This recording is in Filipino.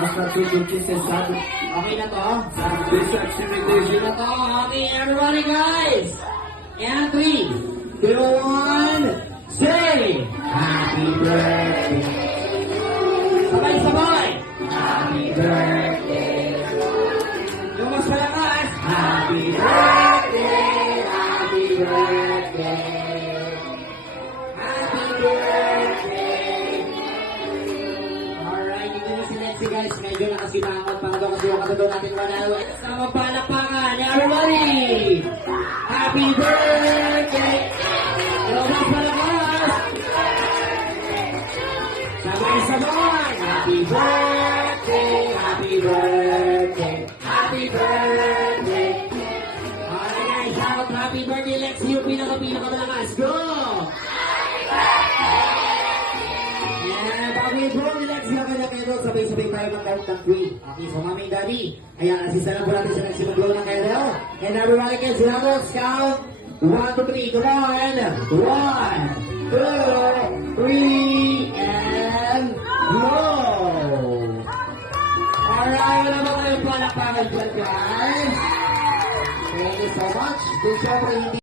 Basta tutukin sa sabi. Okay na to? This activity. Okay na to. Okay, everybody guys. And 3, 2, 1, say, Happy birthday. Sabay-sabay. Happy birthday. Yung mas malakas. Happy birthday. Happy birthday. Happy birthday. Alright, dito na si Lexi guys. Medyo nakasimangot pa daw kasi yung katulong natin manalo. Sama palapakan. Everybody. Happy birthday. Yung mas malakas. Sabay-sabay. Happy birthday. Happy birthday. Happy birthday. Alright guys, shout happy birthday Lexi. Yung pinaka-malakas. Go! Yeah, bago yung go, relax lang kayo kayo. Sabay-sabay tayo mag-count ng 3. Okay, so mami and daddy. Ayan, asista na po natin sa next mag-blow ng kayo. And everybody can Sinamos, count 1, 2, 3. Come on! 1, 2, 3, and go! Alright, wala ba kayong palakpakan dyan guys? Thank you so much. Kung syempre hindi